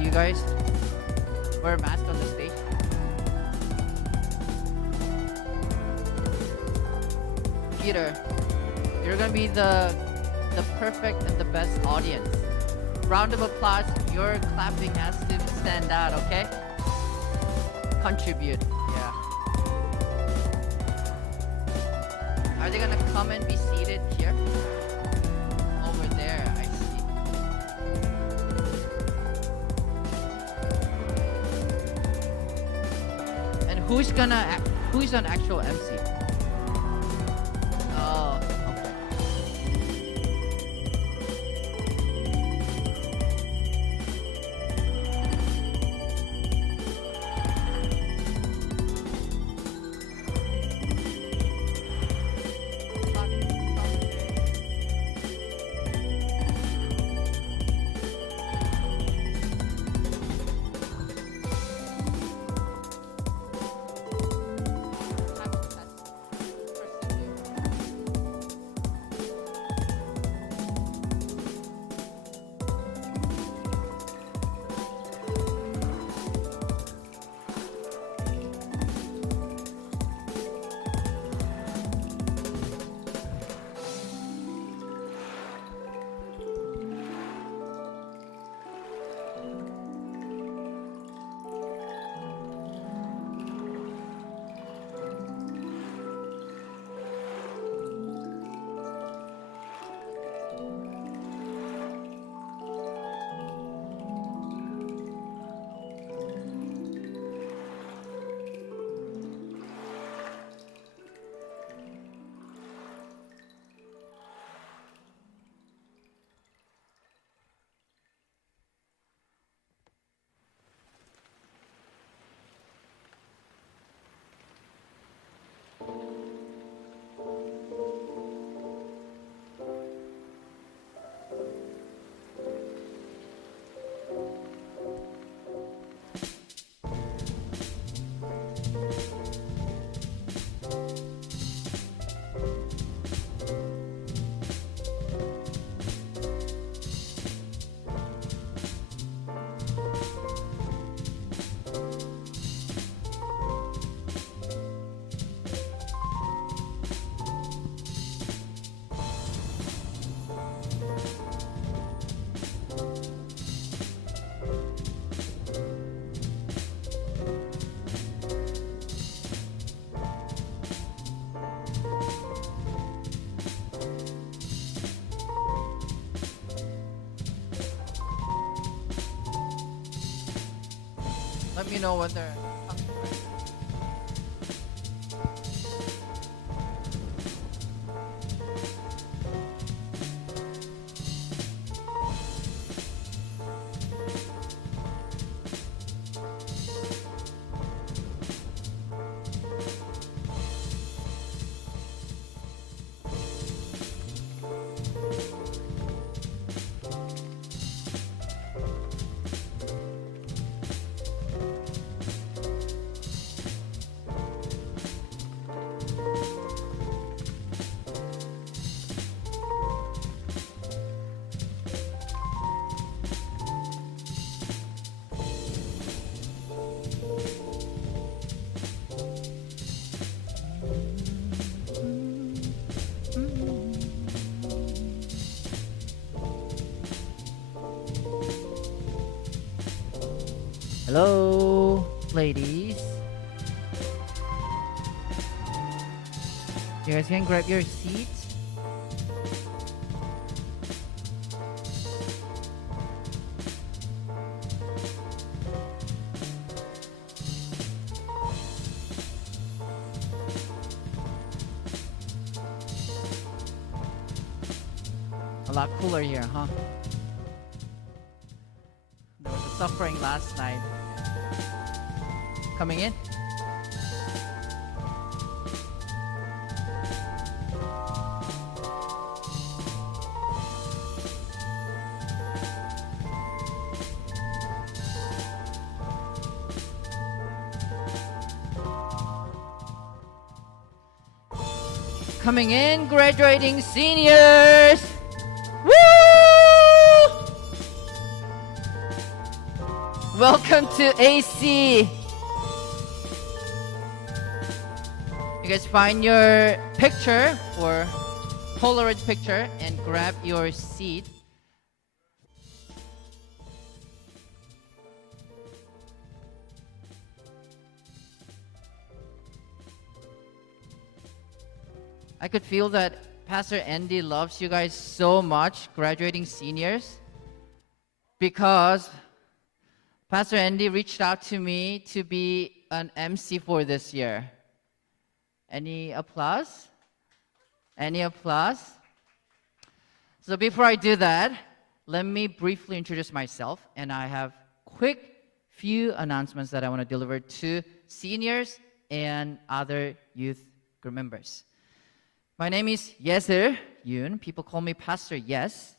Do you guys wear a mask on the stage? Peter, you're gonna be the perfect and the best audience. Round of applause. Your clapping has to stand out, okay? Contribute. Yeah. Are they gonna come and be seated here? Over there, I see. And who's an actual MC? Oh, okay. Let me know when they're coming. Hello, ladies. You guys can grab your seats. A lot cooler here, huh? There was a suffering last night. Coming in? Coming in, graduating seniors! Woo! Welcome to AC. You guys find your picture or Polaroid picture and grab your seat. I could feel that Pastor Andy loves you guys so much, graduating seniors, because Pastor Andy reached out to me to be an MC for this year. Any applause? Any applause? So before I do that, let me briefly introduce myself, and I have quick few announcements that I want to deliver to seniors and other youth group members. My name is Yeser Yoon. People call me Pastor Yes.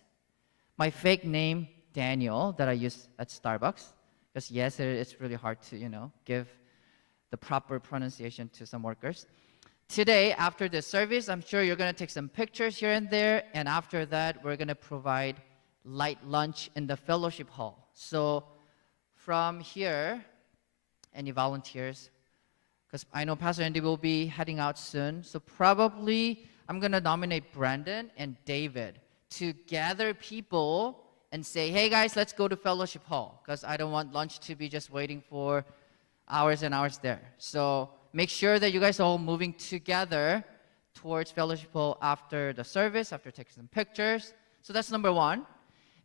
My fake name, Daniel, that I use at Starbucks. Because Yeser, it's really hard to, give the proper pronunciation to some workers. Today, after the service, I'm sure you're going to take some pictures here and there. And after that, we're going to provide light lunch in the fellowship hall. So from here, any volunteers? Because I know Pastor Andy will be heading out soon. So probably I'm going to nominate Brandon and David to gather people and say, hey guys, let's go to fellowship hall. Because I don't want lunch to be just waiting for hours and hours there. So make sure that you guys are all moving together towards fellowship hall after the service, after taking some pictures. So that's number one.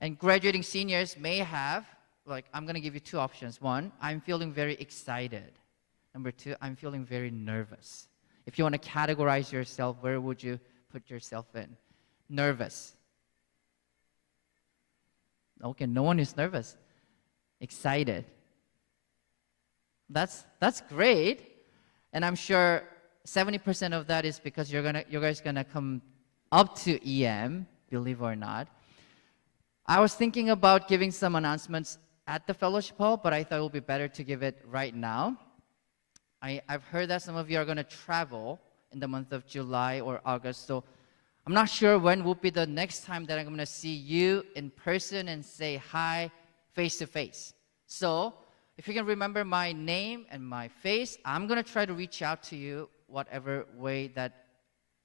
And graduating seniors may have, I'm going to give you two options. One, I'm feeling very excited. Number two, I'm feeling very nervous. If you want to categorize yourself, where would you put yourself in? Nervous. Okay, no one is nervous. Excited. That's great. And I'm sure 70% of that is because you guys gonna come up to EM, believe it or not. I was thinking about giving some announcements at the fellowship hall, but I thought it would be better to give it right now. I've heard that some of you are going to travel in the month of July or August, so I'm not sure when will be the next time that I'm going to see you in person and say hi face to face. So if you can remember my name and my face, I'm going to try to reach out to you whatever way that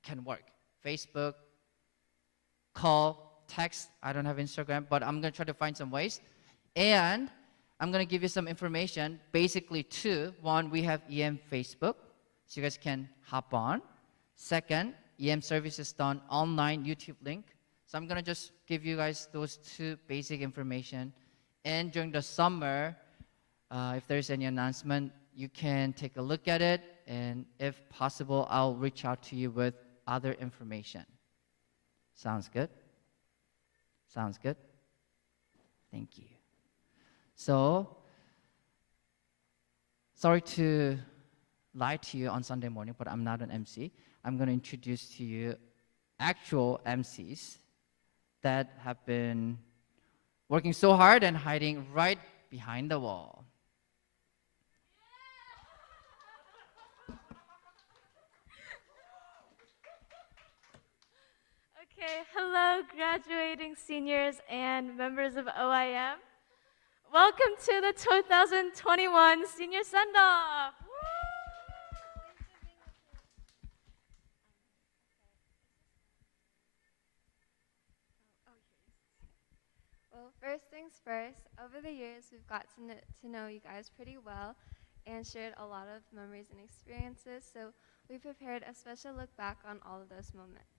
can work. Facebook, call, text. I don't have Instagram, but I'm going to try to find some ways. And I'm going to give you some information, basically two. One, we have EM Facebook, so you guys can hop on. Second, EM services done online YouTube link. So I'm going to just give you guys those two basic information. And during the summer, if there's any announcement, you can take a look at it. And if possible, I'll reach out to you with other information. Sounds good? Sounds good? Thank you. So, sorry to lie to you on Sunday morning, but I'm not an MC. I'm going to introduce to you actual MCs that have been working so hard and hiding right behind the wall. Okay, hello graduating seniors and members of OYM. Welcome to the 2021 Senior Send-Off. Well, first things first, over the years we've got to know you guys pretty well and shared a lot of memories and experiences, so we prepared a special look back on all of those moments.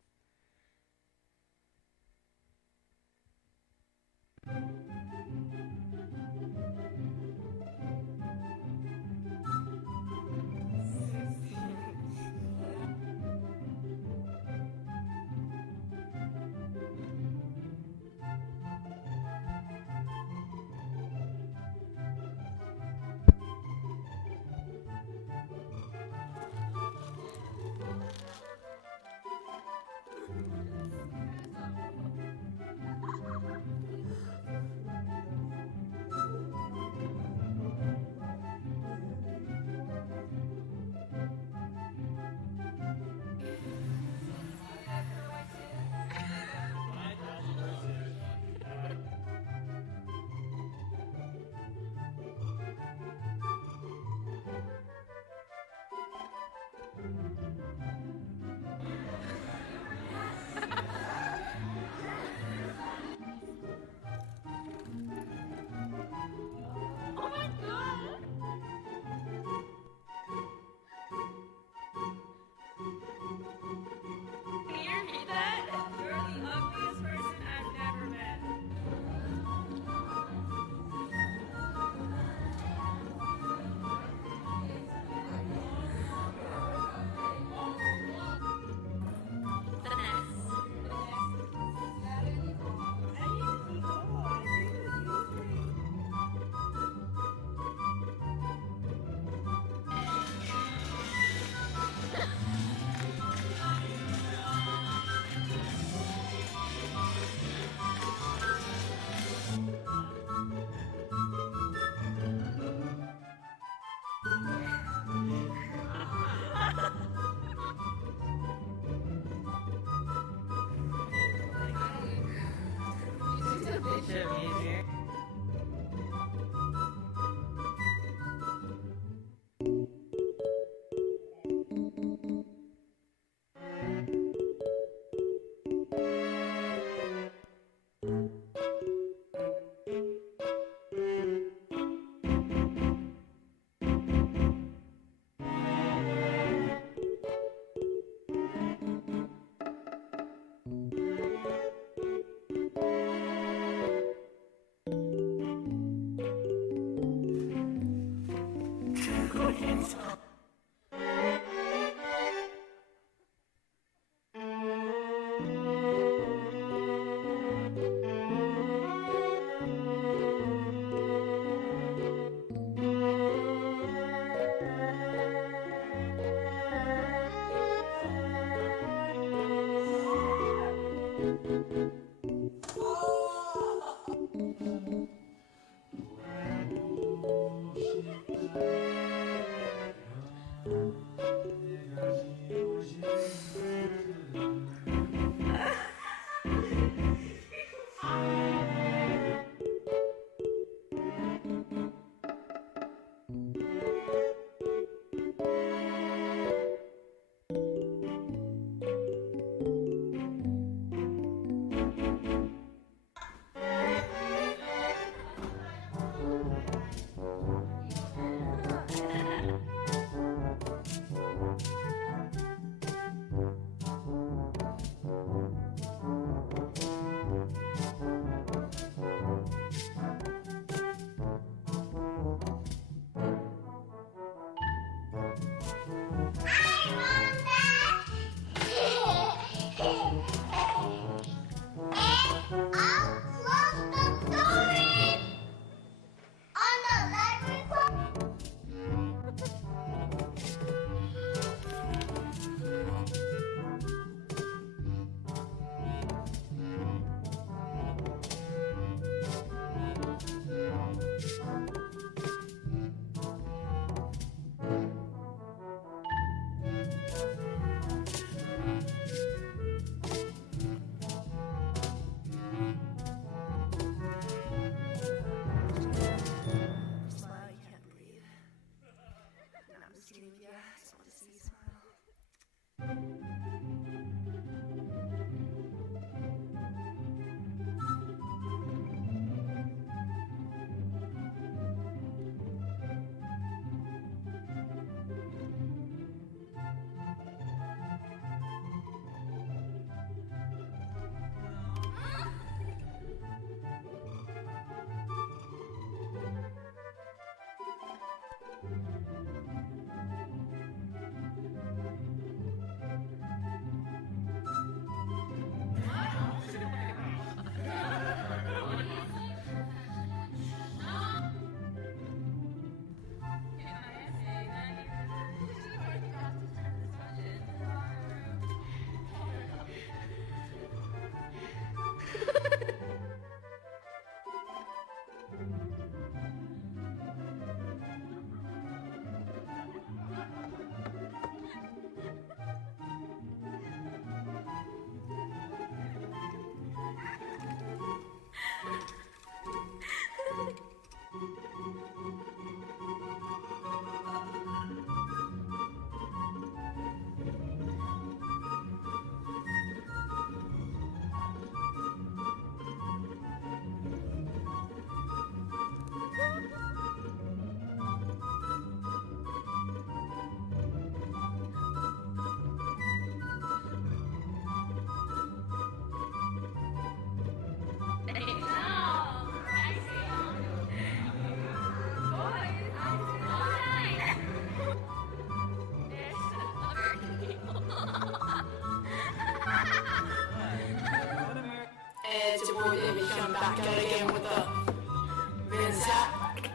It's your boy David coming back out again with the Vince hat.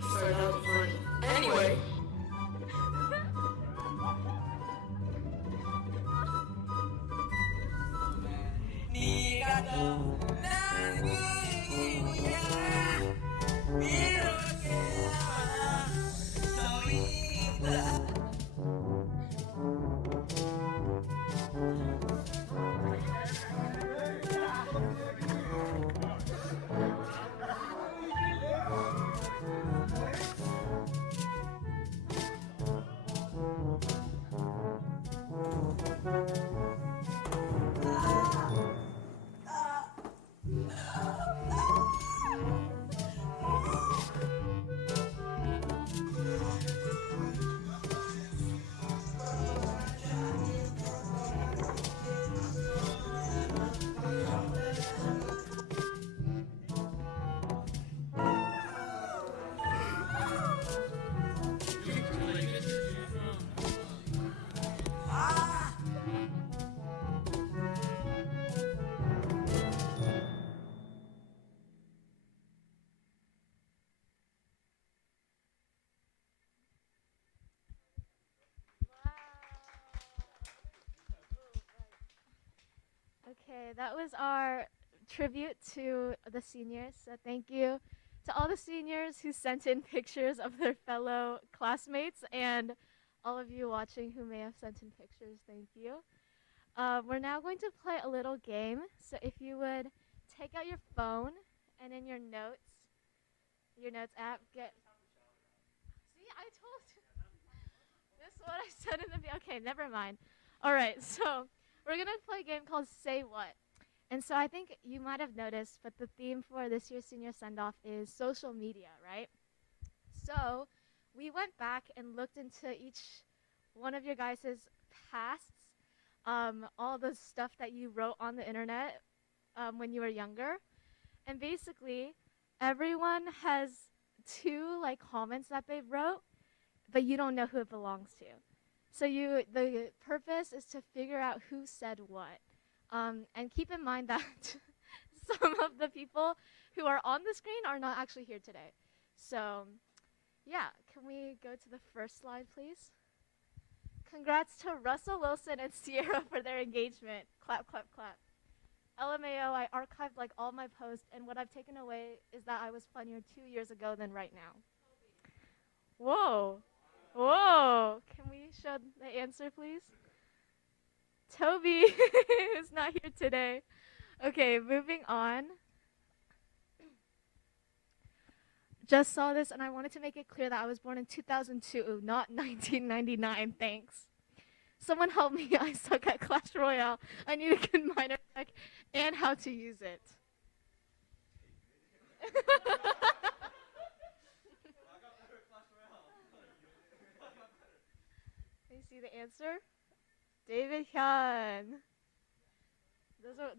Sorry, that was funny. Anyway. Okay, that was our tribute to the seniors. So thank you to all the seniors who sent in pictures of their fellow classmates and all of you watching who may have sent in pictures. Thank you. We're now going to play a little game. So if you would take out your phone and in your notes app, get. See, I told you. This is what I said in the. Okay, never mind. All right, so we're gonna play a game called Say What. And so I think you might have noticed, but the theme for this year's senior send-off is social media, right? So we went back and looked into each one of your guys' pasts, all the stuff that you wrote on the internet when you were younger. And basically, everyone has two like comments that they wrote, but you don't know who it belongs to. So the purpose is to figure out who said what. And keep in mind that some of the people who are on the screen are not actually here today. So, yeah, can we go to the first slide, please? Congrats to Russell Wilson and Sierra for their engagement. Clap, clap, clap. LMAO, I archived like all my posts, and what I've taken away is that I was funnier 2 years ago than right now. Whoa. Whoa. Can we show the answer, please? Toby is not here today. Okay, moving on. Just saw this and I wanted to make it clear that I was born in 2002, not 1999. Thanks. Someone help me. I suck at Clash Royale. I need a good miner deck and how to use it. Can you see the answer? David Hyun.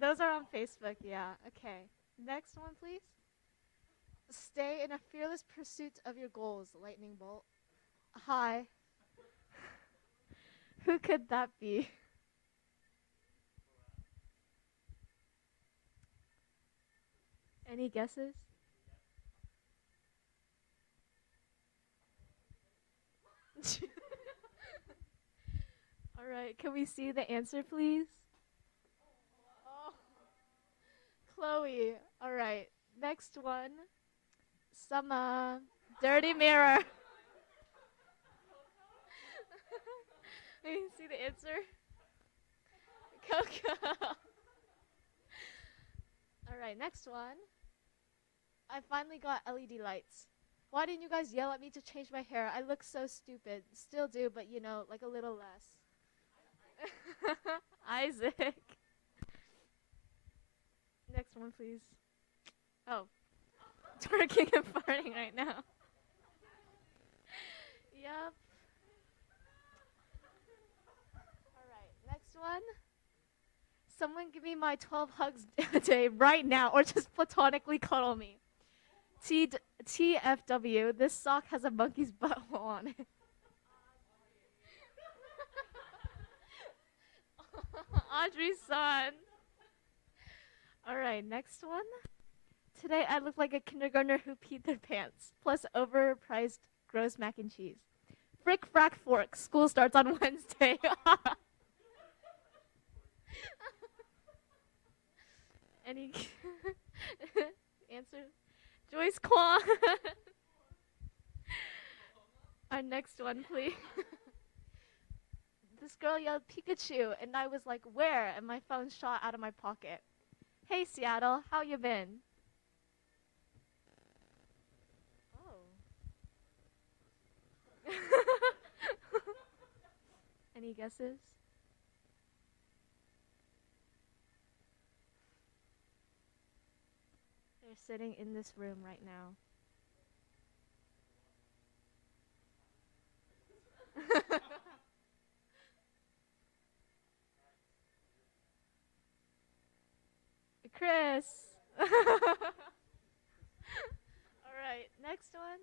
Those are on Facebook, yeah. Okay. Next one, please. Stay in a fearless pursuit of your goals, Lightning Bolt. Hi. Who could that be? Any guesses? All right, can we see the answer, please? Oh. Chloe. All right, next one. Summer. Dirty Mirror. Can you see the answer? Coco. All right, next one. I finally got LED lights. Why didn't you guys yell at me to change my hair? I look so stupid. Still do, but you know, like a little less. Isaac. Next one, please. Oh. Twerking and farting right now. Yep. Alright, next one. Someone give me my 12 hugs a day right now, or just platonically cuddle me. TFW, this sock has a monkey's butthole on it. Audrey's son. Alright, next one. Today I look like a kindergartner who peed their pants, plus overpriced gross mac and cheese. Frick frack fork, school starts on Wednesday. Any answer? Joyce Kwan. Our next one, please. This girl yelled Pikachu, and I was like, where? And my phone shot out of my pocket. Hey, Seattle, how you been? Oh. Any guesses? They're sitting in this room right now. Chris. All right, next one.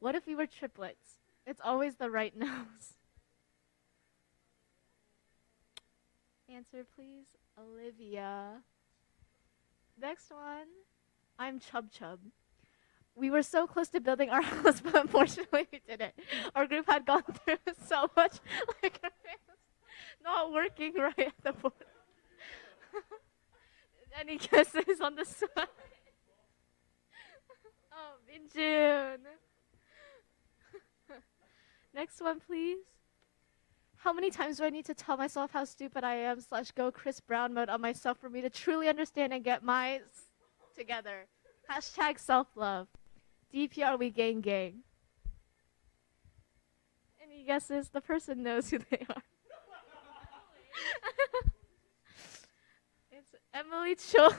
What if we were triplets? It's always the right nose. Answer, please. Olivia. Next one. I'm Chub Chub. We were so close to building our house, but unfortunately we didn't. Our group had gone through so much, like our fans not working right at the board. Any guesses on this one? Oh, Minjun. Next one, please. How many times do I need to tell myself how stupid I am / go Chris Brown mode on myself for me to truly understand and get my together? Hashtag self-love. DPR we gang gang. Any guesses? The person knows who they are. It's Emily Cho. Alright,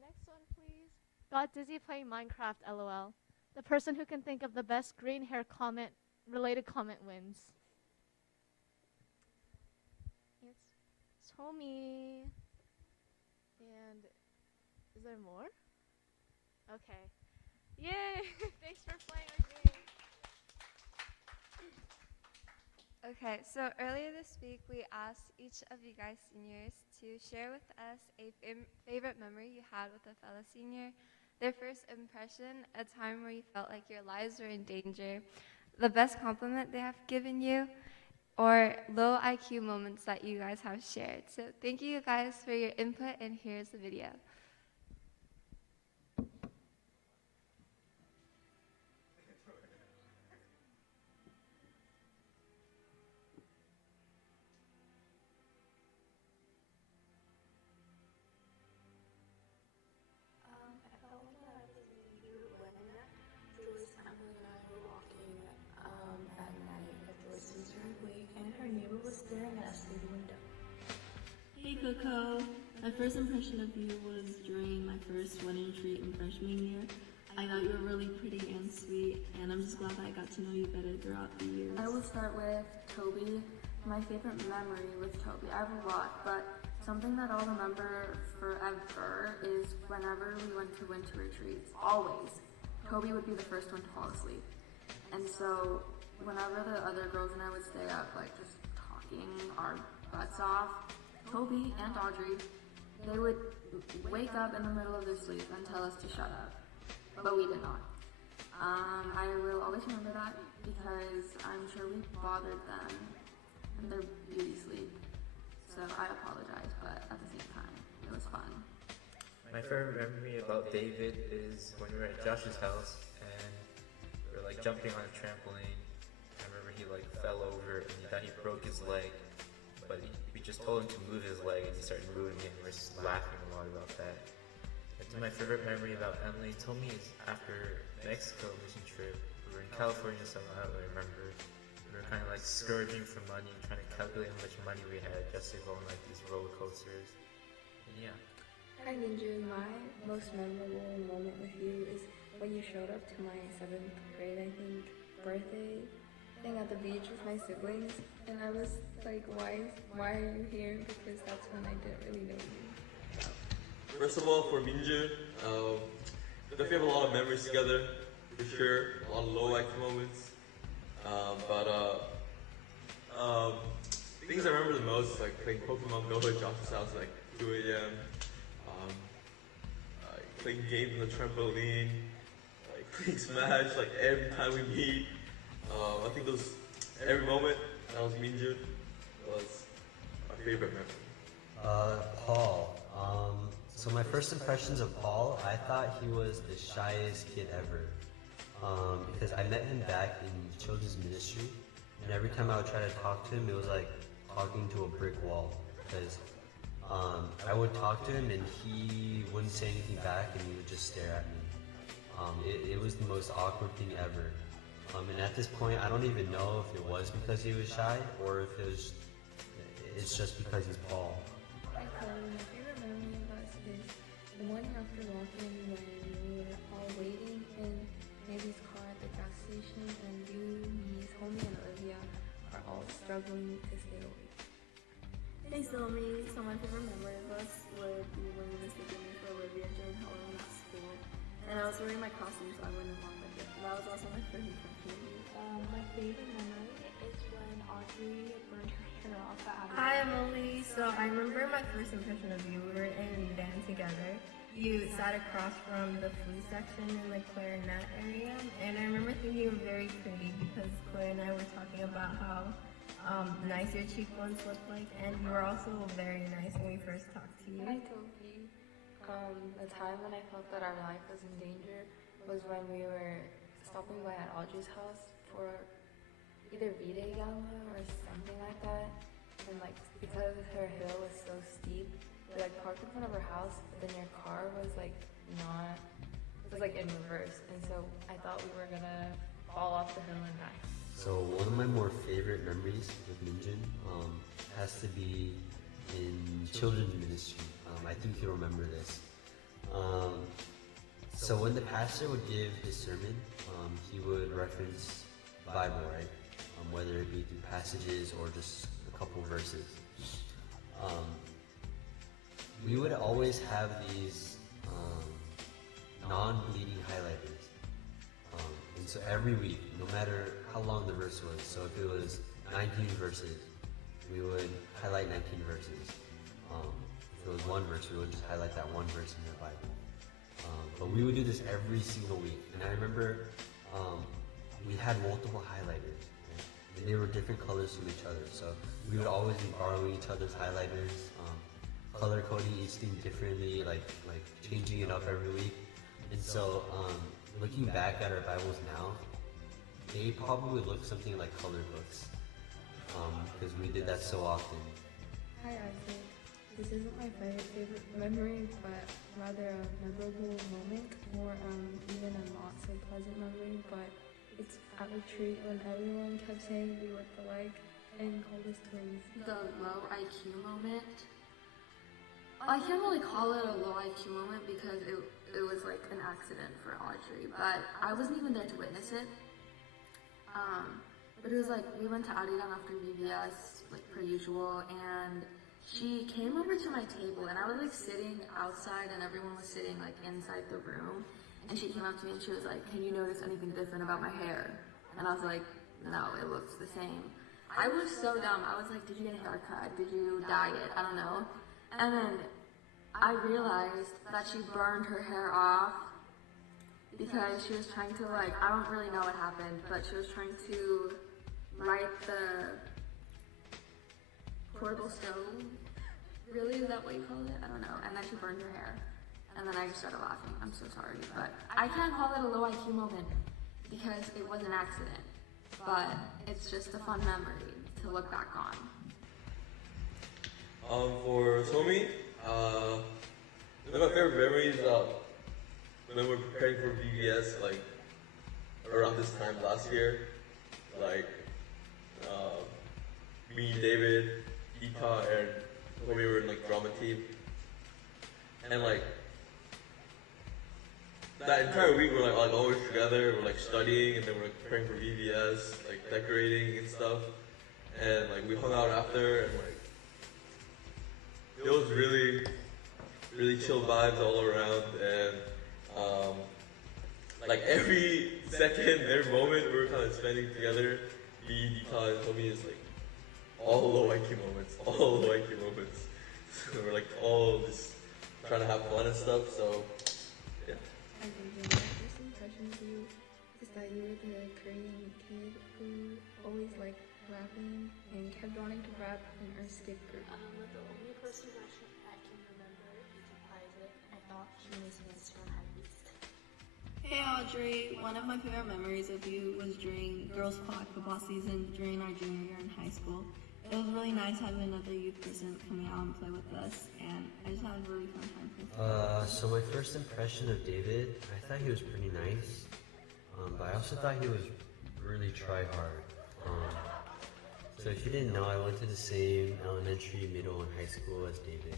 next one please. Got dizzy playing Minecraft, LOL. The person who can think of the best green hair comment related comment wins. It's Tommy. And is there more? Okay. Yay! Thanks for playing our game. Okay, so earlier this week we asked each of you guys seniors to share with us a favorite memory you had with a fellow senior, their first impression, a time where you felt like your lives were in danger, the best compliment they have given you, or low IQ moments that you guys have shared. So thank you guys for your input, and here's the video. I felt like I was in you when Joyce, Emily, and I were walking at night. Joyce was very awake, and her neighbor was staring at us through the window. Hey Coco, my first impression of you was during my first one-in treat in freshman year. I thought you were really pretty and sweet, and I'm just glad that I got to know you better throughout the years. I will start with Toby. My favorite memory with Toby, I have a lot, but something that I'll remember forever is whenever we went to winter retreats, always, Toby would be the first one to fall asleep. And so whenever the other girls and I would stay up, like just talking our butts off, Toby and Audrey, they would wake up in the middle of their sleep and tell us to shut up. But we did not. I will always remember that because I'm sure we bothered them in their beauty sleep. So I apologize, but at the same time, it was fun. My favorite memory about David is when we were at Josh's house and we were like jumping on a trampoline. I remember he like fell over and he thought he broke his leg, but we just told him to move his leg and he started moving it and we were just laughing a lot about that. And my favorite memory about Emily told me is after Mexico mission trip. We were in California, so I don't really remember. We were kind of like scourging for money, trying to calculate how much money we had just to go on like these roller coasters. And yeah. Hi Ninja, my most memorable moment with you is when you showed up to my 7th grade, I think, birthday thing at the beach with my siblings, and I was like, why are you here? Because that's when I didn't really know you. First of all, for Minju, definitely have a lot of memories together, for sure, a lot of low IQ moments. Things I remember the most is like playing Pokemon Go at Josh's house like 2 a.m. Playing games on the trampoline, like playing Smash like every time we meet. I think every moment that was Minju was my favorite memory. Paul. So my first impressions of Paul, I thought he was the shyest kid ever. Because I met him back in children's ministry, and every time I would try to talk to him, it was like talking to a brick wall. Because I would talk to him and he wouldn't say anything back, and he would just stare at me. It was the most awkward thing ever. And at this point, I don't even know if it was because he was shy or if it's just because he's Paul. Hi Chloe, my favorite memory of us is the morning after walking when we were all waiting in Navy's car at the gas station, and you, me, Homie, and Olivia are all struggling to stay awake. Hey Somi, so my favorite memory of us would be when you mistaken me for Olivia during Halloween at school. And I was wearing my costume, so I went along with it. That was also my first impression of you. My favorite memory is when Audrey burned her hair off at Hi Emily, so I remember my first impression of you. We were in band together. You sat across from the flute section in the clarinet area, and I remember thinking you were very pretty because Claire and I were talking about how nice your cheekbones look like, and you were also very nice when we first talked to you. Hi, Toby. The time when I felt that our life was in danger was when we were stopping by at Audrey's house for either V-Day Gala or something like that. And like, because her hill was so steep, we like parked in front of her house, but then your car was like not, it was like in reverse. And so I thought we were gonna fall off the hill and die. So one of my more favorite memories with Minjin has to be in children's ministry. I think you'll remember this. So when the pastor would give his sermon, he would reference the Bible, right? Whether it be through passages or just a couple verses. We would always have these non-bleeding highlighters. And so every week, no matter how long the verse was, so if it was 19 verses, we would highlight 19 verses. If it was one verse, we would just highlight that one verse in the Bible. But we would do this every single week. And I remember we had multiple highlighters. Right? And they were different colors from each other. So we would always be borrowing each other's highlighters, color coding each thing differently, like changing it up every week. And so looking back at our Bibles now, they probably look something like color books, because we did that so often. Hi, Isaac. This isn't my favorite memory, but rather a memorable moment, or even a not so pleasant memory, but it's at retreat when everyone kept saying we looked alike and called us twins. The low IQ moment. I can't really call it a low IQ moment because it was like an accident for Audrey, but I wasn't even there to witness it. But it was like, we went to Adidan after VBS, like per usual, and she came over to my table, and I was like sitting outside and everyone was sitting like inside the room, and she came up to me and she was like, can you notice anything different about my hair? And I was like, no, it looks the same. I was so dumb. I was like, did you get a haircut? Did you dye it? I don't know. And then I realized that she burned her hair off because she was trying to like, I don't really know what happened, but she was trying to light the portable stove. Really, is that what you call it? I don't know. And then she burned her hair. And then I just started laughing. I'm so sorry. But I can't call it a low IQ moment because it was an accident. But it's just a fun memory to look back on. For Somi, one of my favorite memories when we were preparing for VBS, like around this time last year, like me, David, Ita, and when we were in like drama team, and like that entire week we're like always together, we're like studying, and then we're like preparing for VBS, like decorating and stuff, and like we hung out after, and like it was really chill vibes all around, and like every second, every moment we were kind of spending together, me, Ita, and Tommy is like all low IQ moments, all low IQ moments. So we're like all just trying to have fun and stuff, so yeah. I think my first impression of you is that you were the Korean kid who always liked rapping and kept wanting to rap in our skip group. The only person who I can remember is Isaac. I thought he was Mr. Hypebeast. Hey Audrey, one of my favorite memories of you was during girls' football season during our junior year in high school. It was really nice having another youth person coming out and play with us, and I just had a really fun time. So my first impression of David, I thought he was pretty nice, but I also thought he was really try hard. So if you didn't know, I went to the same elementary, middle, and high school as David.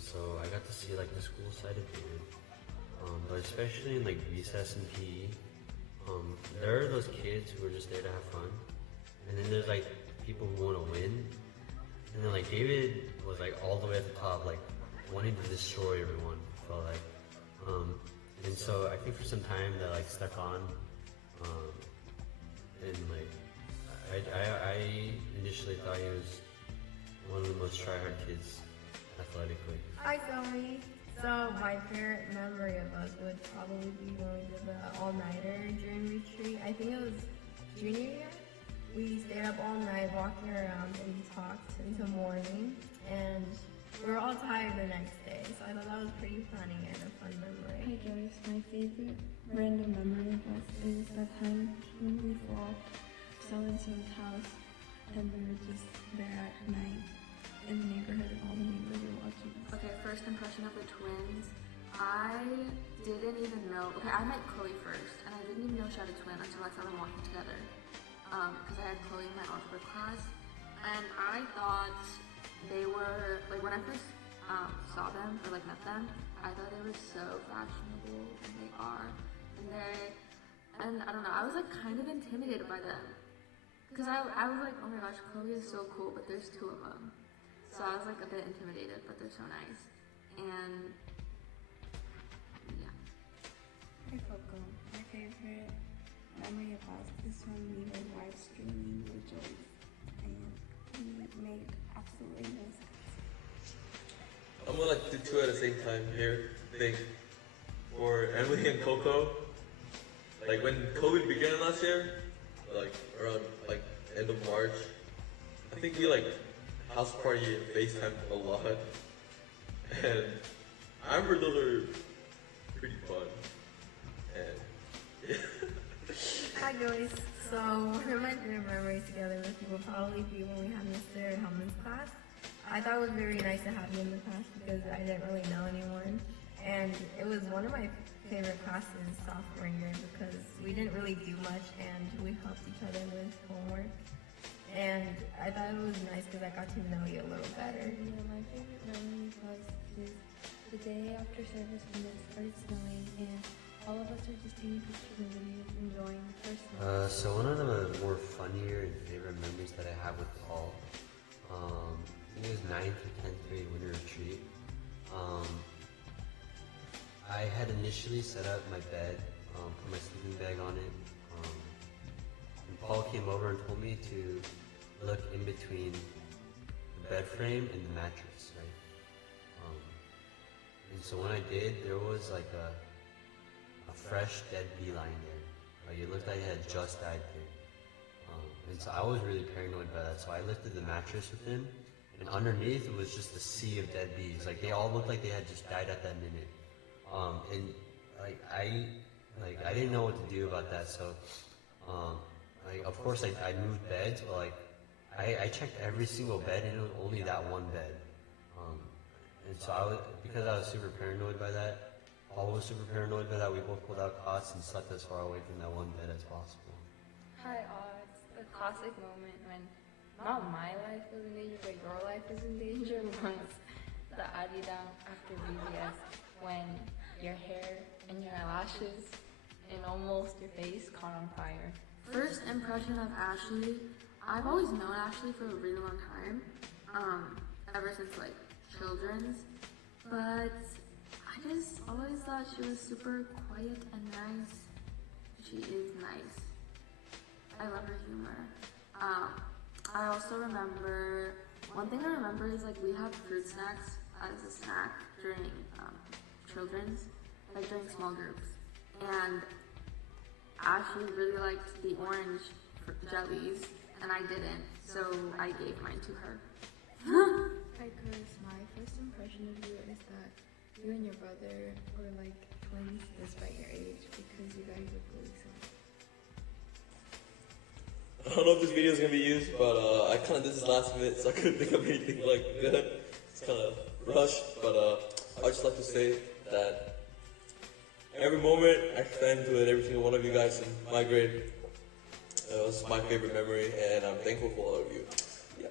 So I got to see like the school side of David, but especially in like recess and PE, there are those kids who are just there to have fun, and then there's like people who want to win, and then like David was like all the way at the top, like wanting to destroy everyone. Felt like, and so I think for some time that like stuck on, and like I initially thought he was one of the most try-hard kids athletically. Hi, Zoe. So my favorite memory of us would probably be when we did the all-nighter during retreat. I think it was junior year. We stayed up all night walking around and we talked until morning, and we were all tired the next day, so I thought that was pretty funny and a fun memory. Hi Joyce, my favorite random memory of us is that time when we all so-and-so's house and we were just there at night in the neighborhood and all the neighbors were watching us. Okay, first impression of the twins. I didn't even know. Okay, I met Chloe first, and I didn't even know she had a twin until I saw them walking together. Because I had Chloe in my algebra class, and I thought they were like when I first saw them or like met them, I thought they were so fashionable, and they are, and I don't know. I was like kind of intimidated by them, because I was like, oh my gosh, Chloe is so cool, but there's two of them, so I was like a bit intimidated, but they're so nice, and yeah. Hi Coco, my favorite memory of us is when we were live streaming with Joyce and we made absolutely no sense. I'm gonna like do two at the same time here. I think for Emily and Coco, like when COVID began last year, like around like end of March, I think we like house party and FaceTime a lot, and I remember those are pretty fun. And yeah. Hi Joyce. So one of my favorite memories together with you will probably be when we had Mr. Hellman's class. I thought it was very nice to have you in the class because I didn't really know anyone. And it was one of my favorite classes sophomore year because we didn't really do much and we helped each other with homework. And I thought it was nice because I got to know you a little better. Yeah, my favorite memory was the day after service when it started snowing and all of us are just taking pictures and videos, enjoying the first night. So one of the more funnier and favorite memories that I have with Paul, it was 9th or 10th grade winter retreat. I had initially set up my bed, put my sleeping bag on it, and Paul came over and told me to look in between the bed frame and the mattress, right? And so when I did, there was like a fresh dead bee lying there. Like it looked like it had just died there. And so I was really paranoid by that. So I lifted the mattress with him, and underneath it was just a sea of dead bees. Like they all looked like they had just died at that minute. And I didn't know what to do about that. So of course I moved beds, but like I checked every single bed, and it was only that one bed. And so because I was super paranoid by that. Paul was super paranoid by that. We both pulled out cots and slept as far away from that one bed as possible. Hi, it's the classic moment when not my life was in danger, but your life was in danger was the Adi down after VBS when your hair and your eyelashes and almost your face caught on fire. First impression of Ashley, I've always known Ashley for a really long time, ever since like children's, but I just always thought she was super quiet and nice. She is nice. I love her humor. I also remember, one thing I remember is like we have fruit snacks as a snack during children's, like during small groups. And Ashley really liked the orange jellies, and I didn't, so I gave mine to her. Hi Chris, my first impression of you is that you and your brother were like twins despite your age because you guys are really similar. I don't know if this video is gonna be used, but I kind of did this last minute, so I couldn't think of anything like good. It's kind of rushed, but I'd just like to say that every moment I spent with every single one of you guys in my grade was my favorite memory, and I'm thankful for all of you. Yeah.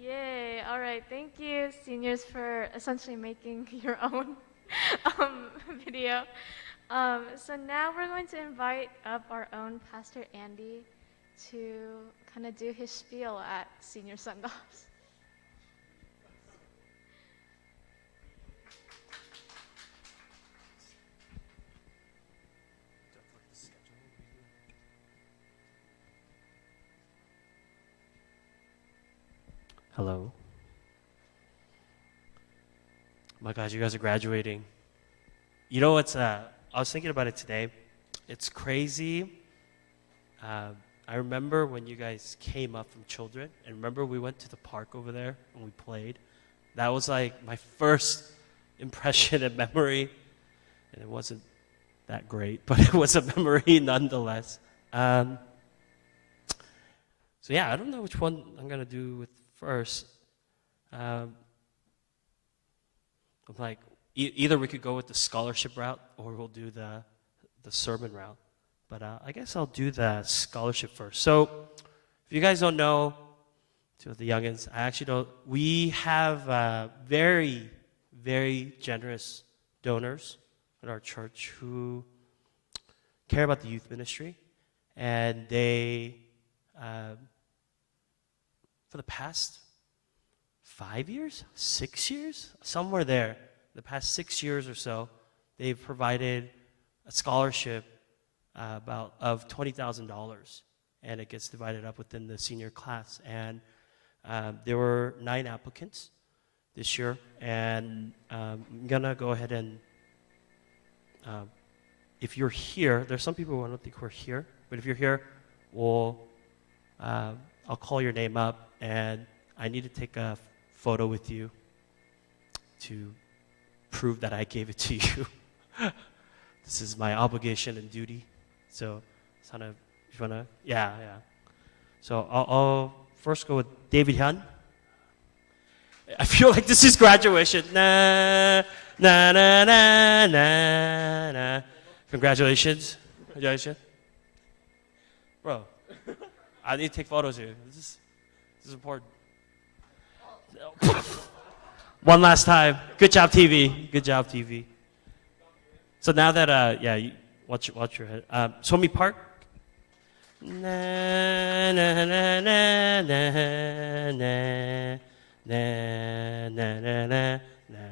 Yay! All right, thank you, seniors, for essentially making your own video. So now we're going to invite up our own Pastor Andy to kind of do his spiel at senior send-offs. Hello. Oh my gosh, you guys are graduating. You know what's, I was thinking about it today. It's crazy. I remember when you guys came up from children, and remember we went to the park over there and we played. That was like my first impression and memory, and it wasn't that great, but it was a memory nonetheless. So yeah, I don't know which one I'm gonna do with first. I'm like, either we could go with the scholarship route or we'll do the sermon route. But I guess I'll do the scholarship first. So if you guys don't know, to the youngins, I actually don't. We have very, very generous donors at our church who care about the youth ministry. And they, for the past 5 years, 6 years, somewhere there, the past 6 years or so, they've provided a scholarship of $20,000, and it gets divided up within the senior class. And there were 9 applicants this year, and I'm gonna go ahead and, if you're here, there's some people who I don't think who are here, but if you're here, I'll call your name up, and I need to take a photo with you to prove that I gave it to you. This is my obligation and duty. So, kind of, if you wanna, yeah. So I'll first go with David Hyun. I feel like this is graduation. Na na na na na na. Congratulations, bro. I need to take photos here. This is important. One last time. Good job, TV. Good job, TV. So now that watch your head. Somi Park. Na na na na na na na na na na.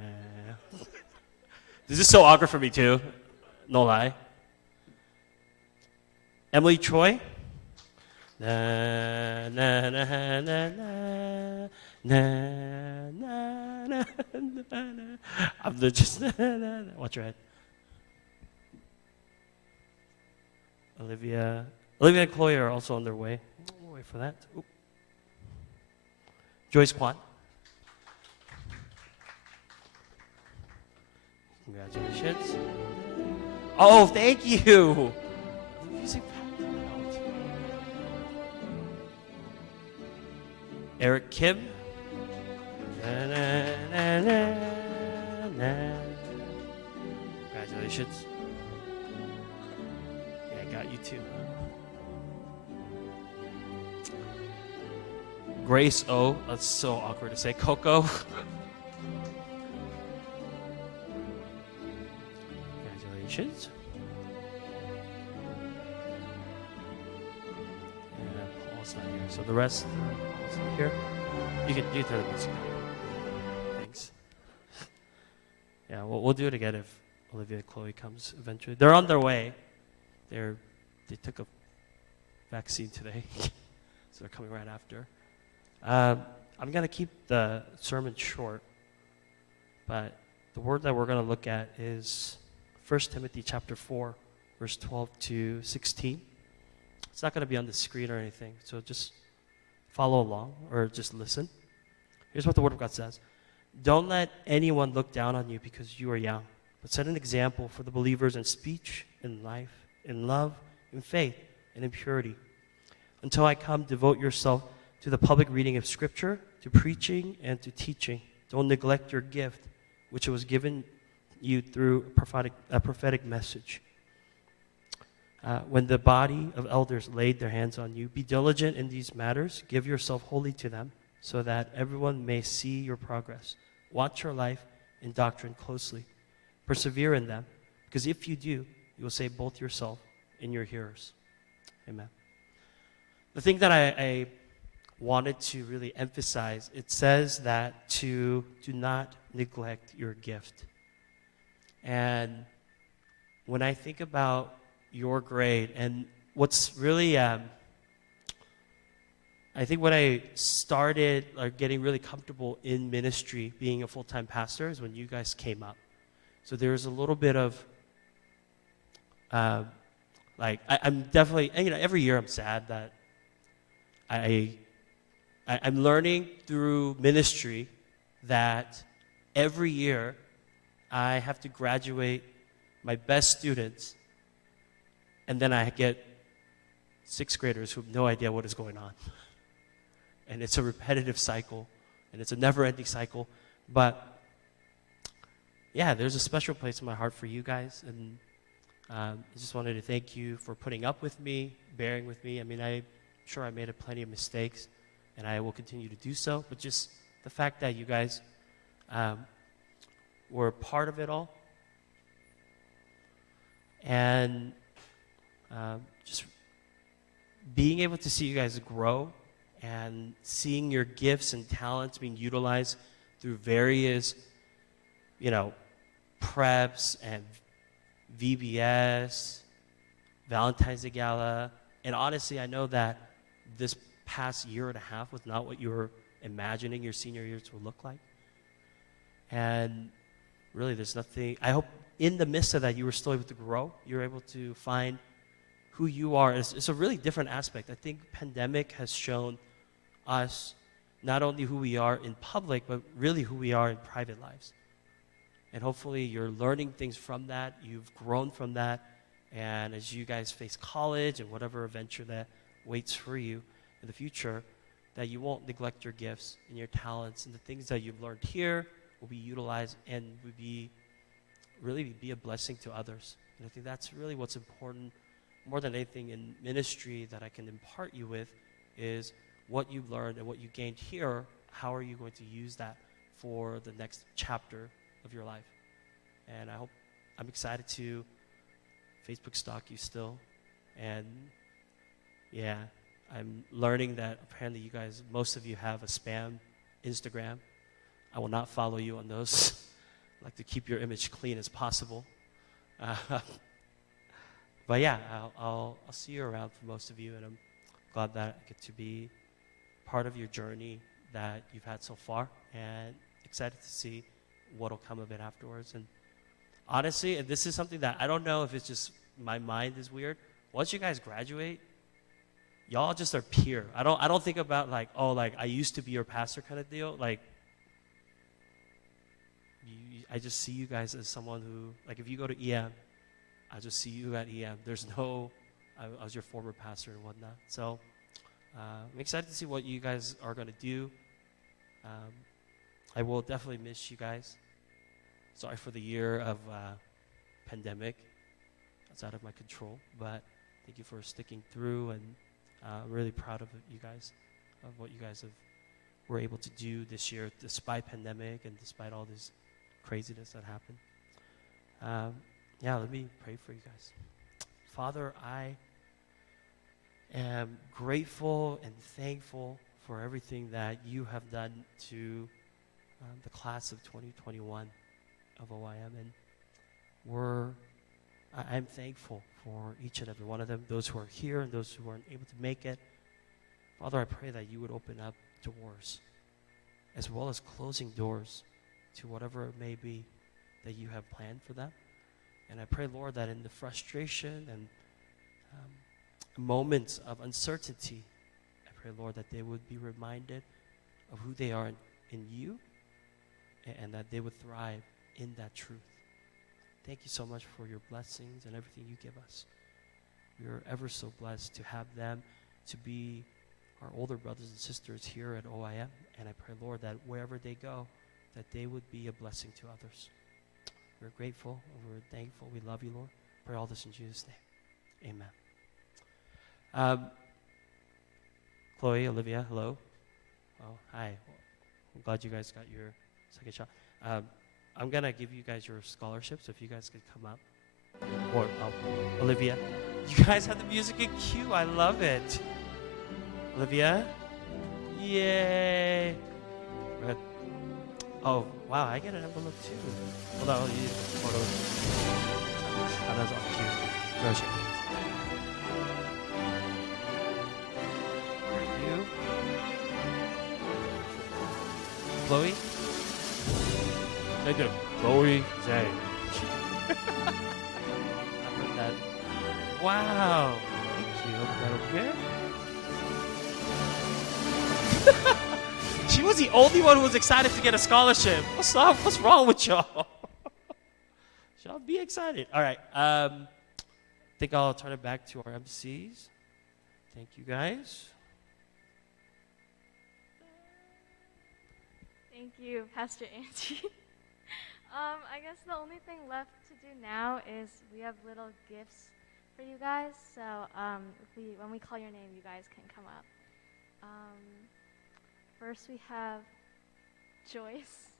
This is so awkward for me too. No lie. Emily Troy. Na na na na na na na na na. I'm just watch your head. Olivia and Chloe are also on their way. We'll wait for that. Oop. Joyce Kwan. Congratulations. Oh, thank you. Eric Kim. Na, na, na, na, na. Congratulations. Yeah, I got you too. Grace O. That's so awkward to say. Coco. Congratulations. And Paul's not here. So the rest, Paul's not here. You can turn the music down. Thanks. Yeah, we'll do it again if Olivia and Chloe comes eventually. They're on their way. They took a vaccine today, so they're coming right after. I'm going to keep the sermon short, but the word that we're going to look at is 1 Timothy chapter 4, verse 12 to 16. It's not going to be on the screen or anything, so just follow along or just listen. Here's what the Word of God says. Don't let anyone look down on you because you are young, but set an example for the believers in speech, in life, in love, in faith, and in purity. Until I come, devote yourself to the public reading of Scripture, to preaching, and to teaching. Don't neglect your gift, which was given you through a prophetic message. When the body of elders laid their hands on you, be diligent in these matters. Give yourself wholly to them, so that everyone may see your progress. Watch your life and doctrine closely. Persevere in them, because if you do, you will save both yourself and your hearers. Amen. The thing that I wanted to really emphasize, it says that do not neglect your gift. And when I think about your grade, and what's really I think when I started like getting really comfortable in ministry, being a full-time pastor, is when you guys came up. So there's a little bit of, I'm definitely, and, every year I'm sad that I'm learning through ministry that every year I have to graduate my best students, and then I get sixth graders who have no idea what is going on. And it's a repetitive cycle, and it's a never-ending cycle. But yeah, there's a special place in my heart for you guys, and I just wanted to thank you for putting up with me, bearing with me. I mean, I'm sure I made plenty of mistakes, and I will continue to do so. But just the fact that you guys were part of it all, and just being able to see you guys grow and seeing your gifts and talents being utilized through various, preps and VBS, Valentine's Day Gala. And honestly, I know that this past year and a half was not what you were imagining your senior years would look like. And really, there's nothing, I hope in the midst of that, you were still able to grow. You were able to find who you are. It's a really different aspect. I think pandemic has shown us not only who we are in public, but really who we are in private lives. And hopefully you're learning things from that. You've grown from that. And as you guys face college and whatever adventure that waits for you in the future, that you won't neglect your gifts and your talents, and the things that you've learned here will be utilized and will really be a blessing to others. And I think that's really what's important more than anything in ministry that I can impart you with, is what you've learned and what you gained here. How are you going to use that for the next chapter of your life? And I'm excited to Facebook stalk you still. And yeah, I'm learning that apparently you guys, most of you have a spam Instagram. I will not follow you on those. I like to keep your image clean as possible. But yeah, I'll see you around for most of you, and I'm glad that I get to be part of your journey that you've had so far, and excited to see what'll come of it afterwards. And honestly, and this is something that I don't know if it's just my mind is weird. Once you guys graduate, y'all just are peer. I don't think about like, oh, like I used to be your pastor kind of deal. Like, I just see you guys as someone who, like, if you go to EM, I just see you at EM. There's no, I was your former pastor and whatnot. So I'm excited to see what you guys are going to do. I will definitely miss you guys. Sorry for the year of pandemic. It's out of my control. But thank you for sticking through, and I'm really proud of you guys, of what you guys were able to do this year despite pandemic and despite all this craziness that happened. Yeah, let me pray for you guys. Father, I am grateful and thankful for everything that you have done to the class of 2021 of OYM. And I'm thankful for each and every one of them, those who are here and those who aren't able to make it. Father, I pray that you would open up doors, as well as closing doors to whatever it may be that you have planned for them. And I pray, Lord, that in the frustration and moments of uncertainty, I pray, Lord, that they would be reminded of who they are in you, and that they would thrive in that truth. Thank you so much for your blessings and everything you give us. We are ever so blessed to have them, to be our older brothers and sisters here at OYM. And I pray, Lord, that wherever they go, that they would be a blessing to others. We're grateful, we're thankful, we love you, Lord. Pray all this in Jesus' name. Amen. Chloe, Olivia, hello. Oh, hi. I'm glad you guys got your second shot. I'm going to give you guys your scholarships, if you guys could come up. Or Olivia. You guys have the music in cue. I love it. Olivia? Yay. Good. Oh, wow, I get an envelope too. Hold on, you need photos. That's all cute. Thank you. Chloe? Thank you, Chloe Zhang. I heard that. Wow. Thank you. That over here. She was the only one who was excited to get a scholarship. What's up? What's wrong with y'all? Y'all be excited. All right. I think I'll turn it back to our MCs. Thank you, guys. Thank you, Pastor Angie. I guess the only thing left to do now is we have little gifts for you guys. So when we call your name, you guys can come up. First, we have Joyce.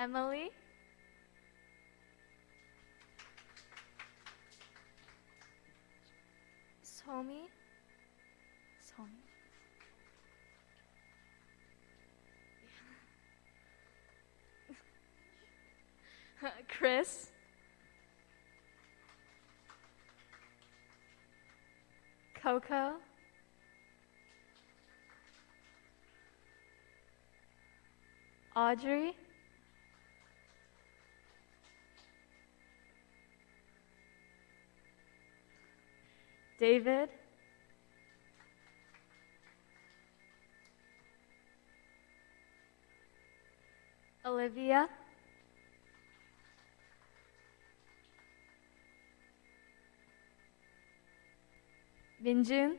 Emily. Somi. Chris. Coco. Audrey. David. Olivia. Minjun.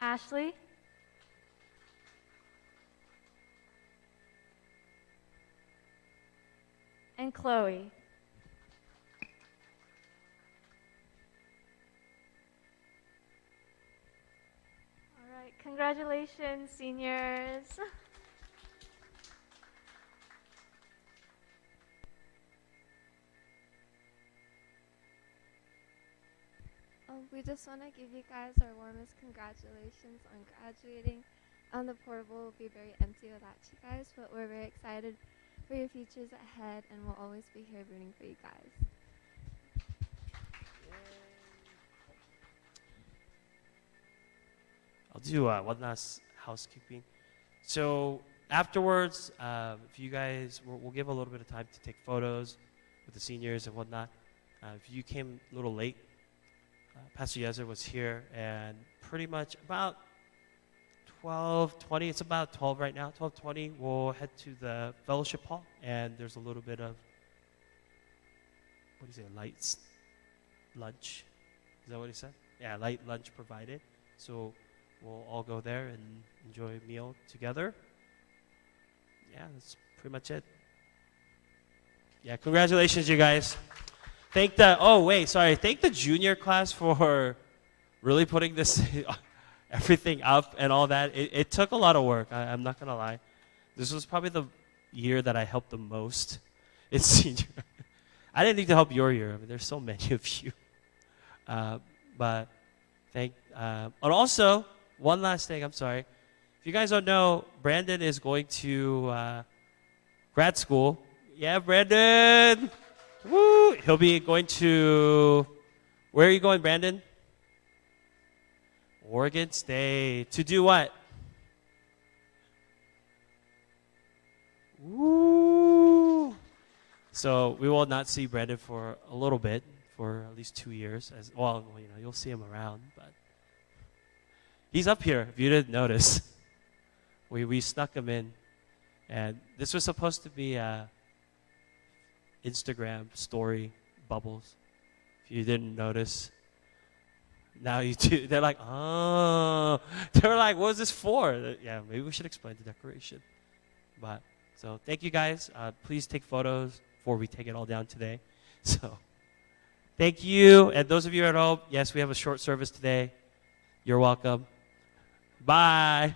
Ashley. And Chloe. All right, congratulations, seniors. We just want to give you guys our warmest congratulations on graduating. The portable will be very empty without you guys, but we're very excited for your futures ahead, and we'll always be here rooting for you guys. I'll do one last housekeeping. So afterwards, if you guys, we'll give a little bit of time to take photos with the seniors and whatnot. If you came a little late, Pastor Yezer was here, and pretty much about 12:20, it's about 12 right now, 12:20, we'll head to the fellowship hall, and there's a little bit of, light lunch. Is that what he said? Yeah, light lunch provided. So we'll all go there and enjoy a meal together. Yeah, that's pretty much it. Yeah, congratulations, you guys. Thank the junior class for really putting this everything up and all that. It took a lot of work. I'm not gonna lie. This was probably the year that I helped the most. It's senior. I didn't need to help your year. I mean, there's so many of you. But and also one last thing. I'm sorry. If you guys don't know, Brandon is going to grad school. Yeah, Brandon. Woo! He'll be going to, where are you going, Brandon? Oregon State. To do what? Woo! So we will not see Brandon for a little bit, for at least 2 years. You'll see him around, but he's up here, if you didn't notice. We snuck him in, and this was supposed to be Instagram story bubbles. If you didn't notice, now you do. They're like, oh. They're like, what is this for? Yeah, maybe we should explain the decoration. But so thank you guys. Please take photos before we take it all down today. So thank you. And those of you at home, yes, we have a short service today. You're welcome. Bye.